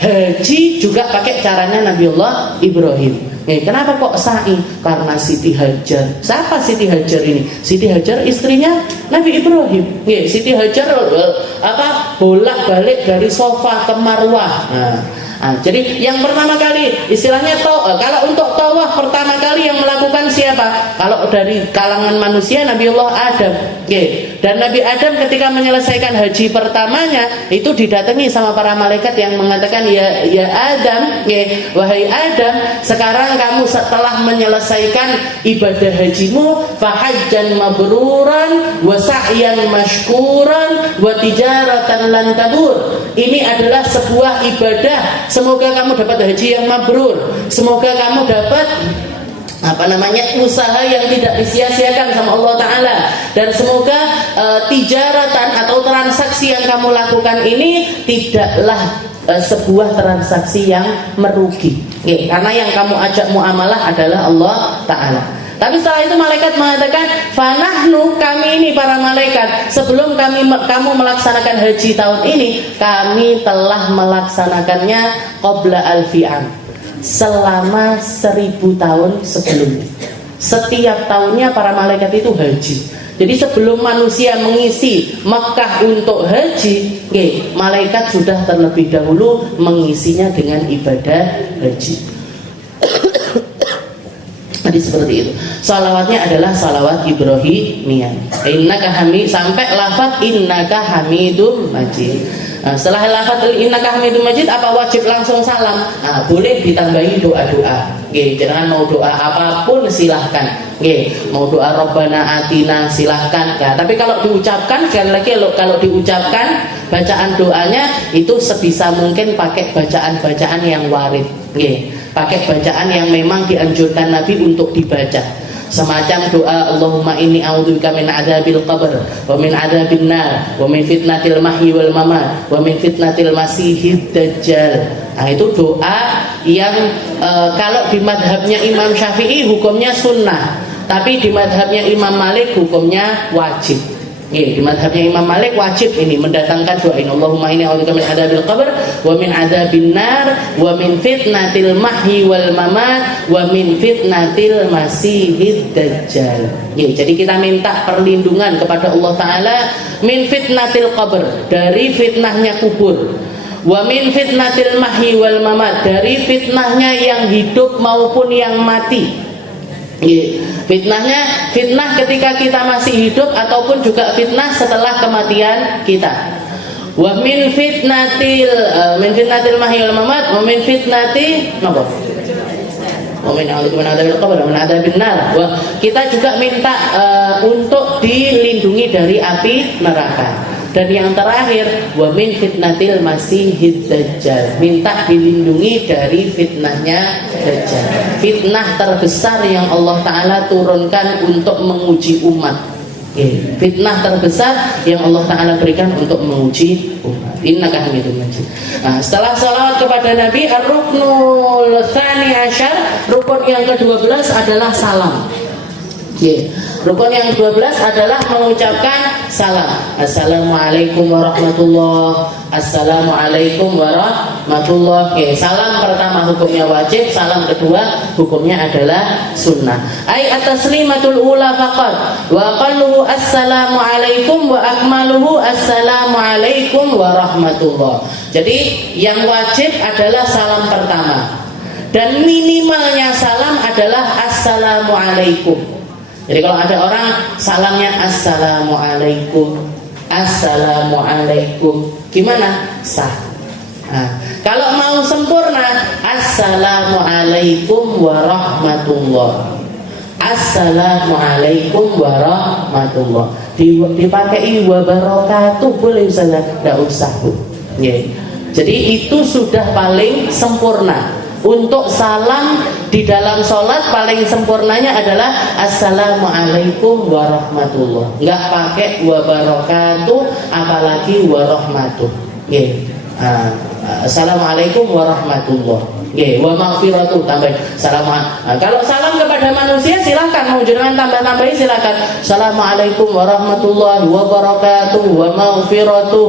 Haji juga pakai caranya Nabi Allah Ibrahim. Kenapa kok sa'i? Karena Siti Hajar. Siapa Siti Hajar ini? Siti Hajar istrinya Nabi Ibrahim. Siti Hajar bolak-balik dari Sofa ke Marwah. Jadi yang pertama kali istilahnya kalau untuk tawaf pertama kali yang melakukan siapa? Kalau dari kalangan manusia Nabi Allah Adam. Dan Nabi Adam ketika menyelesaikan haji pertamanya itu didatangi sama para malaikat yang mengatakan ya Adam, wahai Adam, sekarang kamu setelah menyelesaikan ibadah hajimu, fahajjan mabruran wa sa'yan mashkuran wa tijaratan lan tabur. Ini adalah sebuah ibadah. Semoga kamu dapat haji yang mabrur. Semoga kamu dapat usaha yang tidak disia-siakan sama Allah Ta'ala. Dan semoga tijaratan atau transaksi yang kamu lakukan ini tidaklah sebuah transaksi yang merugi. Karena yang kamu ajak muamalah adalah Allah Ta'ala. Tapi setelah itu malaikat mengatakan, fanahnu, kami ini para malaikat, sebelum kamu melaksanakan haji tahun ini, kami telah melaksanakannya qabla alfi'am, selama 1000 tahun sebelumnya. Setiap tahunnya para malaikat itu haji. Jadi sebelum manusia mengisi Mekah untuk haji, malaikat sudah terlebih dahulu mengisinya dengan ibadah haji. Jadi seperti itu. Salawatnya adalah salawat Ibrahimiyah. Innaka hamid, sampai lafaz innaka hamidum majid. Setelah lafaz innaka hamidum majid, apa wajib langsung salam? Boleh ditambahi doa-doa. Jangan mau doa apapun silahkan. Mau doa Rabbana atina silahkan. Tapi kalau diucapkan, sekali lagi kalau diucapkan bacaan doanya itu sebisa mungkin pakai bacaan-bacaan yang warid. Pakai bacaan yang memang dianjurkan Nabi untuk dibaca. Semacam doa Allahumma inni a'udzubika min adzabil qabr wa min adzabin nar wa min fitnatil mahyi wal mamat wa min fitnatil masiihid dajjal. Nah, itu doa yang kalau di madhabnya Imam Syafi'i hukumnya sunnah, tapi di madhabnya Imam Malik hukumnya wajib. Di madhabnya Imam Malik wajib ini mendatangkan doa ini, Allahumma inni a'udzubika min adzabil qabr wa min adzabin nar wa min fitnatil mahyi wal mamat wa min fitnatil masiihid dajjal. Jadi kita minta perlindungan kepada Allah Ta'ala min fitnatil qabr, dari fitnahnya kubur, wa min fitnatil mahyi wal mamat, dari fitnahnya yang hidup maupun yang mati. Fitnahnya, fitnah ketika kita masih hidup ataupun juga fitnah setelah kematian kita. Wa min fitnatil mahyi wal mamat wa min fitnati napa? Wa min adzabin qabr wa min adzabin nar. Kita juga minta untuk dilindungi dari api neraka. Dan yang terakhir, wa min fitnatil masiihid dajjal, minta dilindungi dari fitnahnya dajjal. Fitnah terbesar yang Allah Ta'ala turunkan untuk menguji umat. Fitnah terbesar yang Allah Ta'ala berikan untuk menguji umat. Innaka hamidun majid. Nah, setelah salawat kepada Nabi, ar-ruknul tsani asyar, rukun yang ke-12 adalah salam. Rukun yang 12 adalah mengucapkan salam. Assalamualaikum warahmatullah. Assalamualaikum warahmatullah. Salam pertama hukumnya wajib, salam kedua hukumnya adalah sunnah. Ai at-taslimatul ula faqat wa aqalluhu assalamualaikum wa akmaluhu assalamualaikum warahmatullah. Jadi yang wajib adalah salam pertama, dan minimalnya salam adalah assalamualaikum. Jadi kalau ada orang salamnya assalamualaikum, assalamualaikum, gimana? Sah. Nah, kalau mau sempurna, assalamualaikum warahmatullah, assalamualaikum warahmatullah. Dipakai wabarakatuh boleh saja, tidak usah Bu. Jadi itu sudah paling sempurna. Untuk salam di dalam sholat paling sempurnanya adalah assalamualaikum warahmatullah. Nggak pakai wabarakatuh, apalagi warahmatuh. Assalamualaikum warahmatullah. Wa maghfiratuh, tambah salam. Kalau salam kepada manusia silahkan, mau jenengan tambah-tambahin silahkan. Assalamualaikum warahmatullahi wabarakatuh wa maghfiratuh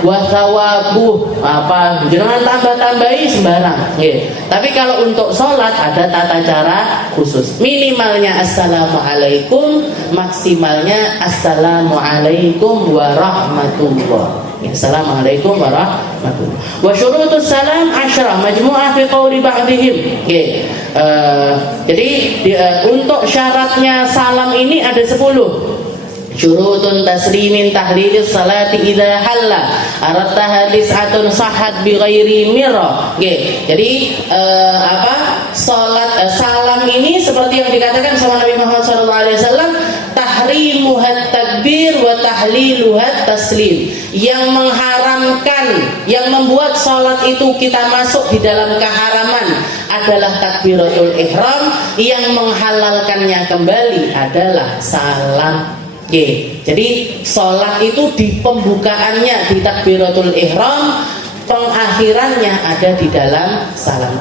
wa thawabuh, apa jenengan tambah-tambahi sembarang. Tapi kalau untuk sholat ada tata cara khusus. Minimalnya assalamualaikum, maksimalnya assalamualaikum warahmatullah. Assalamualaikum warahmatullahi. Wa syurutus salam asyra majmu'ah fi qawli ba'dihim. Jadi untuk syaratnya salam ini ada 10. Syurutun taslimin tahlilis salati idza halla aratta hadisatun sahhat bi ghairi mirra. Jadi salam ini seperti yang dikatakan sama Nabi Muhammad SAW, tahrimuhat takbir wa tahliluhat taslim. Yang mengharamkan, yang membuat salat itu kita masuk di dalam keharaman adalah takbiratul ihram, yang menghalalkannya kembali adalah salam. Jadi sholat itu di pembukaannya di takbiratul ihram, pengakhirannya ada di dalam salam.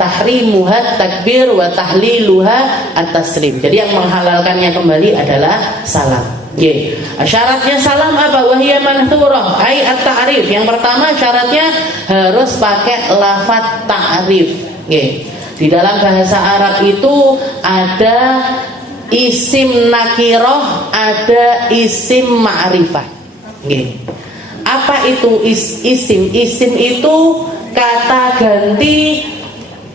Tahrimuhat takbir wa tahliluha at-taslim. Jadi yang menghalalkannya kembali adalah salam. Syaratnya salam apa? Wahiyya manthurah, ai at-ta'rif. Yang pertama syaratnya harus pakai lafaz ta'rif. Di dalam bahasa Arab itu ada isim nakiroh, ada isim ma'rifah. Apa itu isim? Isim itu kata ganti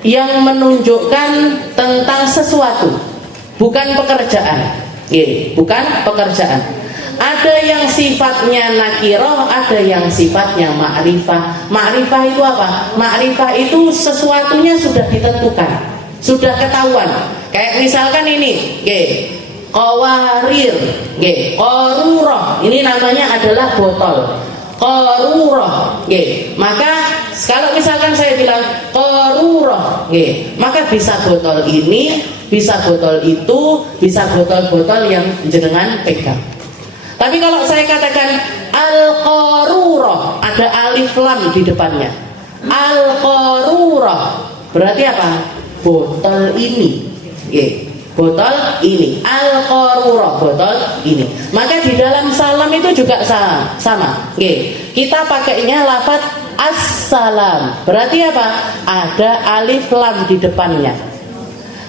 yang menunjukkan tentang sesuatu, bukan pekerjaan. Bukan pekerjaan. Ada yang sifatnya nakiroh, ada yang sifatnya ma'rifah. Ma'rifah itu apa? Ma'rifah itu sesuatunya sudah ditentukan, sudah ketahuan. Kayak misalkan ini, qawarir, qarurah, ini namanya adalah botol. Qarurah, maka kalau misalkan saya bilang qarurah, maka bisa botol ini, bisa botol itu, bisa botol-botol yang jenengan pegang. Tapi kalau saya katakan al-qarurah, ada alif lam di depannya. Al-qarurah berarti apa? Botol ini. Botol ini. Al-qarurah, botol ini. Maka di dalam salam itu juga sama. Kita pakainya lafaz assalam. Berarti apa? Ada alif lam di depannya.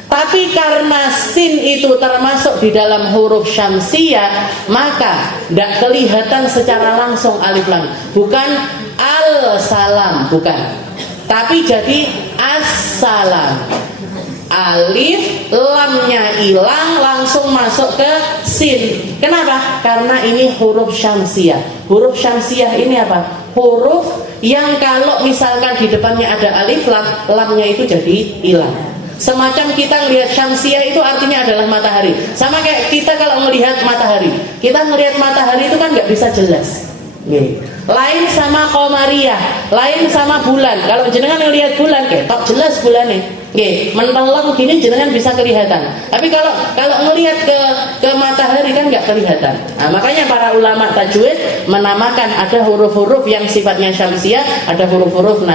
Tapi karena sin itu termasuk di dalam huruf syamsiyah, maka tidak kelihatan secara langsung alif lam. Bukan al-salam, bukan. Tapi jadi as-salam. Alif lamnya hilang, langsung masuk ke sin. Kenapa? Karena ini huruf syamsiyah. Huruf syamsiyah ini apa? Huruf yang kalau misalkan di depannya ada alif lam, lamnya itu jadi hilang. Semacam kita melihat syamsiyah itu artinya adalah matahari. Sama kayak kita kalau melihat matahari. Kita melihat matahari itu kan nggak bisa jelas. Lain sama qamariyah, lain sama bulan. Kalau jenengan melihat bulan, ketok jelas bulannya. Menteleng gini jenengan bisa kelihatan. Tapi kalau melihat ke matahari kan nggak kelihatan. Nah, makanya para ulama tajwid menamakan ada huruf-huruf yang sifatnya syamsiyah, ada huruf-huruf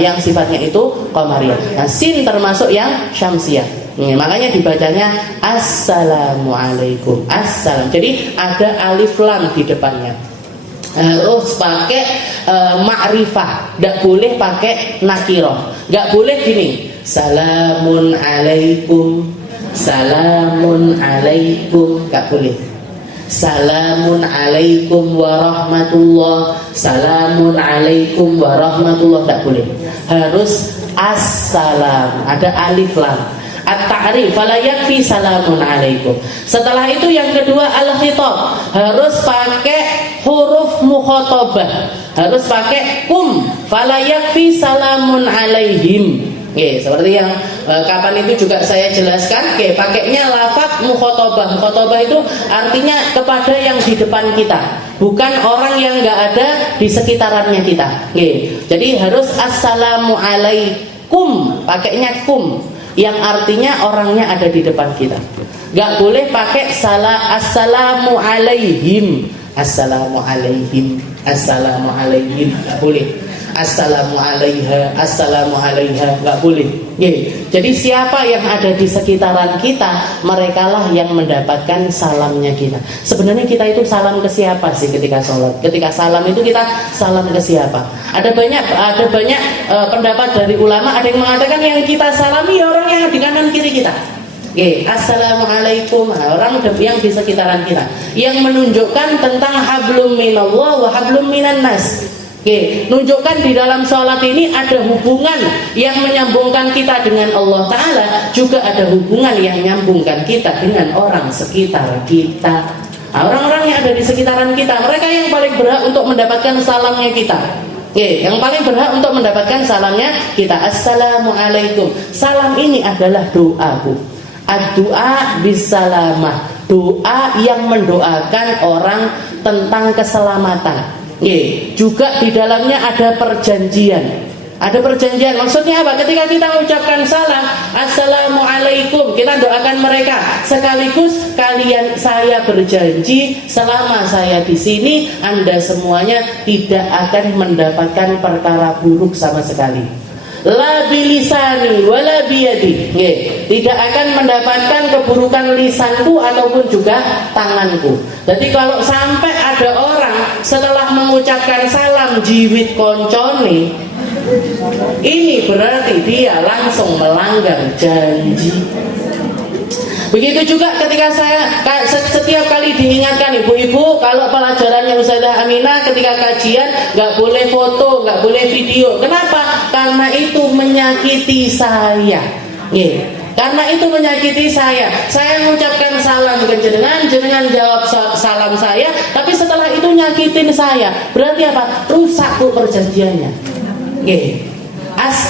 yang sifatnya itu qamariyah. Nah, sin termasuk yang syamsiyah. Makanya dibacanya assalamualaikum. Assalam. Jadi ada alif lam di depannya. Harus pakai ma'rifah, nggak boleh pakai nakirah, nggak boleh gini, salamun alaikum, salamun alaikum, nggak boleh. Salamun alaikum warahmatullah, salamun alaikum warahmatullah, nggak boleh. Harus assalam, ada alif lam. At-ta'rif fala yakfi salamun alaikum. Setelah itu yang kedua al-khitab, harus pakai huruf mukhatabah, harus pakai kum, fala yakfi salamun alaihim. Seperti yang kapan itu juga saya jelaskan, pakainya lafaz mukhatabah. Mukhatabah itu artinya kepada yang di depan kita, bukan orang yang enggak ada di sekitarannya kita. Jadi harus assalamu alaikum, pakainya kum, yang artinya orangnya ada di depan kita. Gak boleh pakai assalamu alaihim, assalamu alaihim, assalamu alaihim, gak boleh. Assalamu alaiha, assalamu alaiha, gak boleh. Jadi siapa yang ada di sekitaran kita, merekalah yang mendapatkan salamnya kita. Sebenarnya kita itu salam ke siapa sih ketika sholat? Ketika salam itu kita salam ke siapa? Ada banyak pendapat dari ulama. Ada yang mengatakan yang kita salami orang yang di kanan kiri kita. Assalamualaikum, orang yang di sekitaran kita, yang menunjukkan tentang hablum minallah wa hablum minan nas. Nunjukkan di dalam sholat ini ada hubungan yang menyambungkan kita dengan Allah Ta'ala, juga ada hubungan yang menyambungkan kita dengan orang sekitar kita. Orang-orang yang ada di sekitaran kita, mereka yang paling berhak untuk mendapatkan salamnya kita. Yang paling berhak untuk mendapatkan salamnya kita. Assalamualaikum. Salam ini adalah doaku. Ad-du'a bisalamah, doa yang mendoakan orang tentang keselamatan. Juga di dalamnya ada perjanjian. Ada perjanjian, maksudnya apa? Ketika kita mengucapkan salam, assalamualaikum, kita doakan mereka. Sekaligus saya berjanji selama saya di sini, Anda semuanya tidak akan mendapatkan perkara buruk sama sekali. La bilisani wala biyadi, tidak akan mendapatkan keburukan lisanku ataupun juga tanganku. Jadi kalau sampai ada orang setelah mengucapkan salam jiwit koncone, ini berarti dia langsung melanggar janji. Begitu juga ketika saya setiap kali diingatkan ibu-ibu, kalau pelajarannya Ustazah Aminah ketika kajian nggak boleh foto, nggak boleh video. Kenapa? Karena itu menyakiti saya. Karena itu menyakiti saya. Saya mengucapkan salam ke jenengan jawab salam saya, tapi setelah itu nyakitin saya. Berarti apa? Rusak bu perjanjiannya.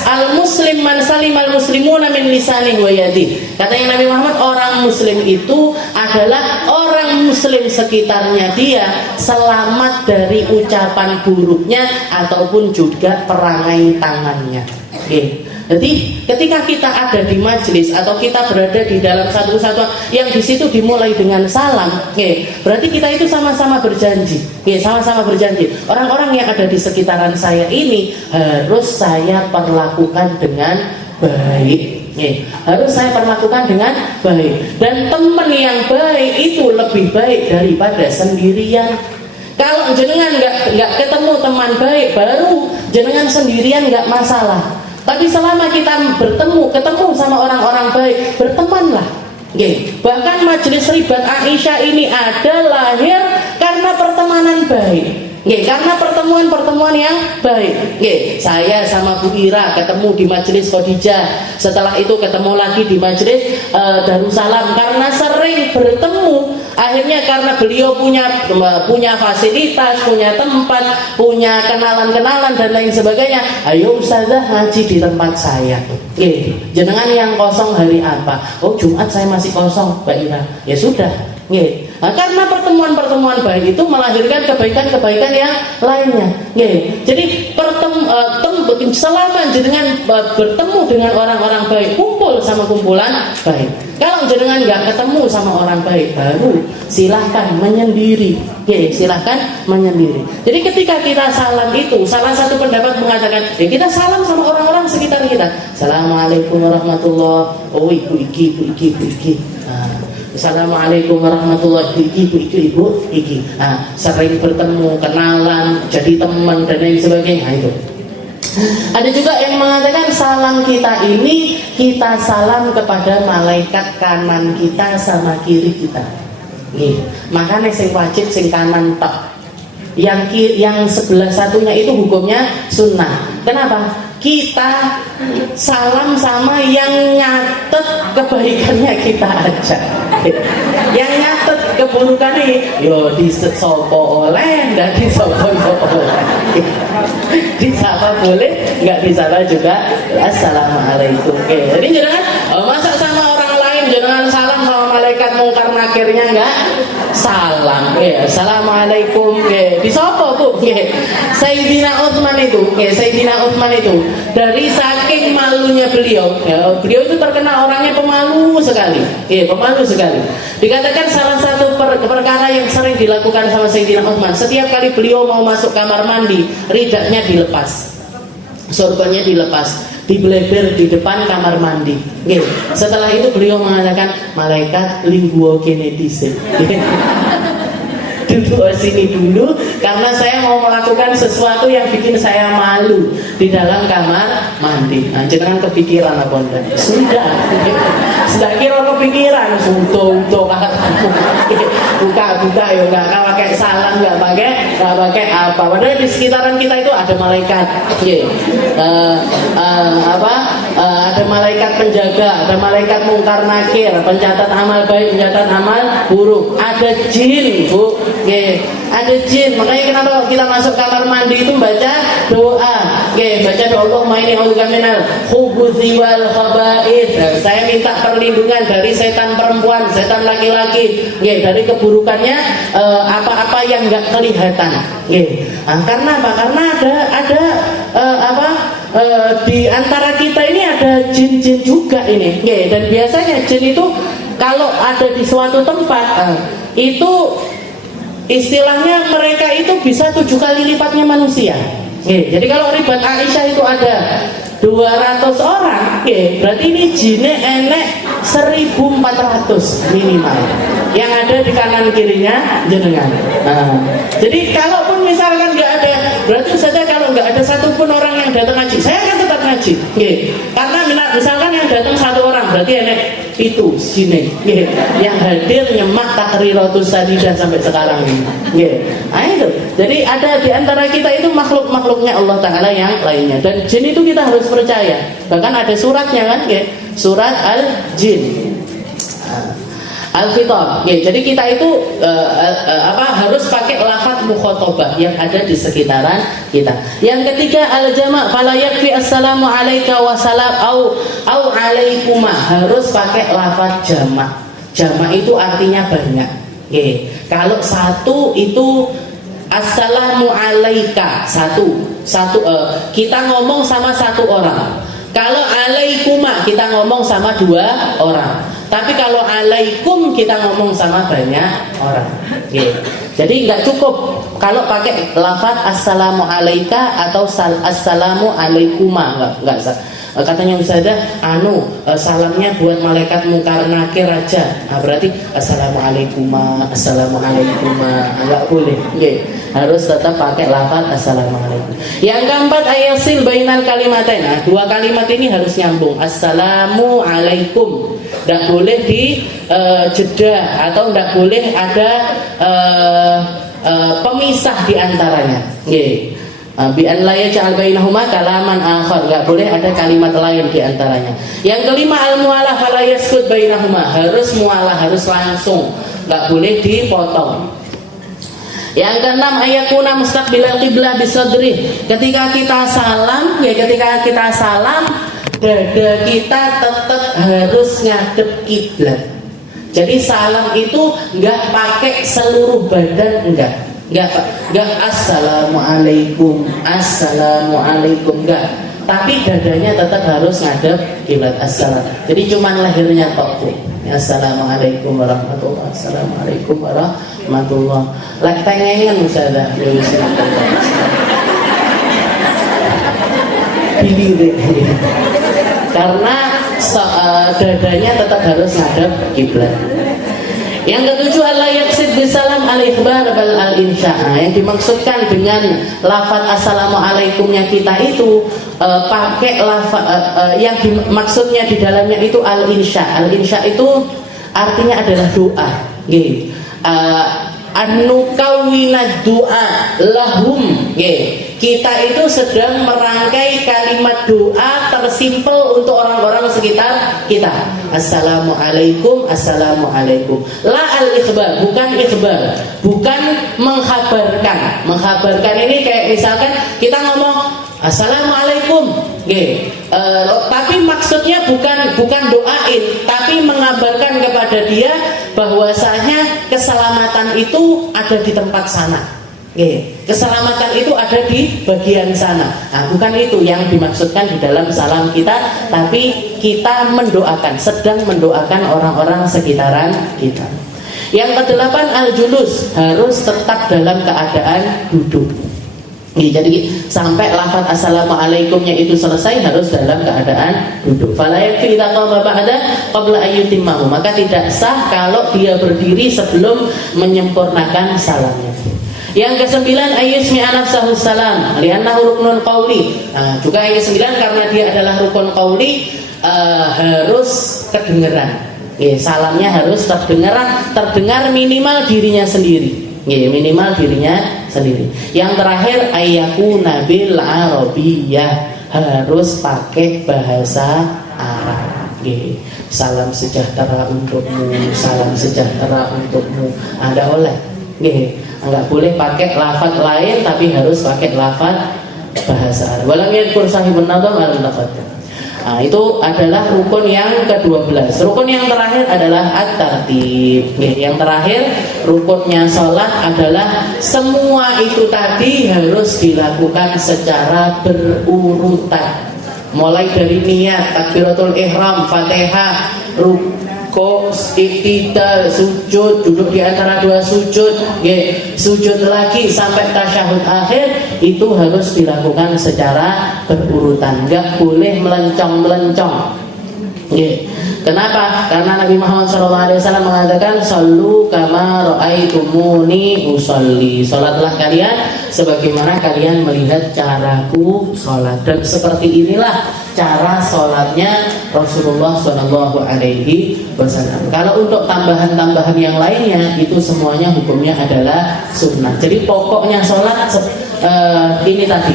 Al-muslim man salimal muslimuna min lisanihi wa yadihi. Katanya Nabi Muhammad, orang muslim itu adalah orang muslim sekitarnya dia selamat dari ucapan buruknya ataupun juga perangai tangannya. Jadi ketika kita ada di majelis atau kita berada di dalam satu kesatuan yang di situ dimulai dengan salam, berarti kita itu sama-sama berjanji, sama-sama berjanji. Orang-orang yang ada di sekitaran saya ini harus saya perlakukan dengan baik. Harus saya perlakukan dengan baik. Dan teman yang baik itu lebih baik daripada sendirian. Kalau jenengan nggak ketemu teman baik, baru jenengan sendirian nggak masalah. Tapi selama kita ketemu sama orang-orang baik, bertemanlah. Bahkan majelis ribat Aisyah ini ada lahir karena pertemanan baik. Karena pertemuan-pertemuan yang baik. Saya sama Bu Ira ketemu di majelis Khadijah. Setelah itu ketemu lagi di majelis Darussalam. Karena sering bertemu, akhirnya karena beliau punya fasilitas, punya tempat, punya kenalan-kenalan dan lain sebagainya. Ayo Ustazah ngaji di tempat saya. Jenengan yang kosong hari apa? Oh, Jumat saya masih kosong, Mbak Ira. Ya sudah. Nah, karena pertemuan-pertemuan baik itu melahirkan kebaikan-kebaikan yang lainnya. Jadi selama jenengan bertemu dengan orang-orang baik, kumpul sama kumpulan baik. Kalau jenengan nggak ketemu sama orang baik, baru silahkan menyendiri. Silahkan menyendiri. Jadi ketika kita salam itu, salah satu pendapat mengatakan, kita salam sama orang-orang sekitar kita. Assalamualaikum warahmatullahi wabarakatuh. Oh, ibu iki. Assalamualaikum warahmatullahi wabarakatuh. Ibu iki. Sering bertemu, kenalan, jadi teman dan lain sebagainya itu. Ada juga yang mengatakan salam kita ini kita salam kepada malaikat kanan kita sama kiri kita. Makanya sing wajib sing kanan tok. Yang sebelah satunya itu hukumnya sunnah. Kenapa? Kita salam sama yang nyatet kebaikannya kita aja. Yang nyatet keburukannya yo disopo oleh, nggak disopo oleh. Disapa boleh, nggak disapa juga. Assalamualaikum. Jadi jangan masa sama orang lain jangan salam sama malaikat mungkar nakirnya nggak salam. Assalamualaikum. Disopo Bu. Sayyidina Utsman itu dari saking malunya beliau, beliau itu terkenal orangnya pemalu sekali. Pemalu sekali. Dikatakan salah satu perkara yang sering dilakukan sama Sayyidina Utsman, setiap kali beliau mau masuk kamar mandi, ridaknya dilepas, sorbannya dilepas, dibeleber di depan kamar mandi. Setelah itu beliau mengatakan, malaikat lingguo kinetis. Duduk sini dulu karena saya mau melakukan sesuatu yang bikin saya malu di dalam kamar mandi. Nah, jangan kepikiran apa enggak? Sudah kira kepikiran, utuh buka ya enggak pakai salam, enggak pakai apa. Padahal di sekitaran kita itu ada malaikat. Ada malaikat penjaga, ada malaikat mungkar nakir, pencatat amal baik, pencatat amal buruk, ada jin, Bu. Ada jin. Makanya kenapa kita masuk kamar mandi itu baca doa. Baca doa Allahumma inni a'udzubika minal khubuthi wal khaba'ith. Saya minta perlindungan dari setan perempuan, setan laki-laki, dari keburukannya apa-apa yang enggak kelihatan. Karena apa? Karena ada di antara kita ini ada jin-jin juga ini. Dan biasanya jin itu kalau ada di suatu tempat itu istilahnya mereka itu bisa 7 kali lipatnya manusia. Jadi kalau ribat Aisyah itu ada 200 orang, berarti ini jinnya enek 1.400 minimal yang ada di kanan kirinya jenengan. Jadi kalaupun misalkan nggak ada, berarti saja kalau nggak ada satupun orang yang datang ngaji, saya akan tetap ngaji. Karena misalkan yang datang 1 orang, berarti enek itu sini yang hadir nyemak takriratus sadidah sampai sekarang ini. Itu. Jadi ada di antara kita itu makhluk-makhluknya Allah Ta'ala yang lainnya. Dan jin itu kita harus percaya. Bahkan ada suratnya kan, surat Al-Jin, Al-Fitar. Jadi kita itu harus pakai lafaz mukhatabah yang ada di sekitaran kita. Yang ketiga al-jama', fala yakfi assalamu alayka wa salam au alaikuma, harus pakai lafaz jama'. Jama' itu artinya banyak. Kalau satu itu assalamu alaika, kita ngomong sama satu orang. Kalau alaikuma kita ngomong sama dua orang. Tapi kalau alaikum kita ngomong sama banyak orang. Jadi nggak cukup kalau pakai lafaz assalamu alaika atau assalamu alaikuma, nggak. Katanya Ustazah, salamnya buat malaikat mungkar nakir aja. Berarti assalamualaikum, nggak boleh. Harus tetap pakai lafaz assalamualaikum. Yang keempat, ayasil bainal kalimatain. Dua kalimat ini harus nyambung. Assalamualaikum. Nggak boleh di jeda atau nggak boleh ada pemisah di antaranya. Bi an la yaj'al bainahuma kalaman akhar, enggak boleh ada kalimat lain di antaranya. Yang kelima, al mualah fala yaskut bainahuma, harus mualah, harus langsung, enggak boleh dipotong. Yang keenam, ayakuna mustaqbilal qiblah bisadri. Ketika kita salam, dada kita tetap harus ngadep kiblat. Jadi salam itu enggak pakai seluruh badan, enggak assalamualaikum enggak, tapi dadanya tetap harus ngadep kiblat. Assalam, jadi cuman lahirnya tok. Assalamualaikum warahmatullahi wabarakatuh. Assalamualaikum warahmatullahi wabarakatuh. Lek tengengan Ustazah karena dadanya tetap harus ngadep kiblat. Yang ketujuh, Allah yaksid bisalam al-ikhbar bal al-insya. Yang dimaksudkan dengan lafaz assalamualaikumnya kita itu pakai lafaz yang maksudnya di dalamnya itu al-insya. Al-insya itu artinya adalah doa. An-nukawwinad doa lahum. Kita itu sedang merangkai kalimat doa tersimpel untuk orang-orang sekitar kita. Assalamualaikum. La al-ikhbar, bukan ikhbar, bukan mengkhabarkan. Mengkhabarkan ini kayak misalkan kita ngomong assalamualaikum, tapi maksudnya bukan doain, tapi mengabarkan kepada dia bahwasanya keselamatan itu ada di tempat sana. Keselamatan itu ada di bagian sana. Bukan itu yang dimaksudkan di dalam salam kita, tapi kita mendoakan, sedang mendoakan orang-orang sekitaran kita. Yang kedelapan, al-julus, harus tetap dalam keadaan duduk. Jadi sampai lafaz assalamualaikumnya itu selesai harus dalam keadaan duduk. Fala yakfi idza qama ba'da qabla ayyutimmahu, maka tidak sah kalau dia berdiri sebelum menyempurnakan salamnya. Yang kesembilan, ayyusmi'a nafsahu salam li'annahu ruknun qauli. Juga yang kesembilan, karena dia adalah rukun qauli, harus kedengeran. Salamnya harus terdengar minimal dirinya sendiri. Minimal dirinya sendiri. Yang terakhir, ayyakuna bil arabiyyah, harus pakai bahasa Arab. Salam sejahtera untukmu, salam sejahtera untukmu. Anda oleh. Enggak boleh pakai lafaz lain, tapi harus pakai lafaz bahasa Arab. Walam yadkur sahibun nadam al-lafaz. Itu adalah rukun yang ke-12. Rukun yang terakhir adalah at-tartib. Yang terakhir, rukunnya sholat adalah semua itu tadi harus dilakukan secara berurutan. Mulai dari niat, takbiratul ihram, Fatihah, ruku, iktidal, sujud, duduk di antara dua sujud, sujud lagi sampai tasyahud akhir, itu harus dilakukan secara berurutan, nggak boleh melencong-melencong. Kenapa? Karena Nabi Muhammad SAW mengatakan, "Shallu kama ra'aitumuni usolli." Salatlah kalian sebagaimana kalian melihat caraku salat. Dan seperti inilah cara salatnya Rasulullah SAW. Kalau untuk tambahan-tambahan yang lainnya, itu semuanya hukumnya adalah sunnah. Jadi pokoknya salat ini tadi,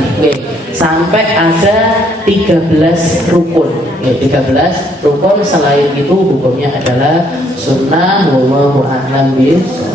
sampai ada 13 rukun. 13 rukun, selain itu hukumnya adalah sunnah. Wallahu a'lam bishawab.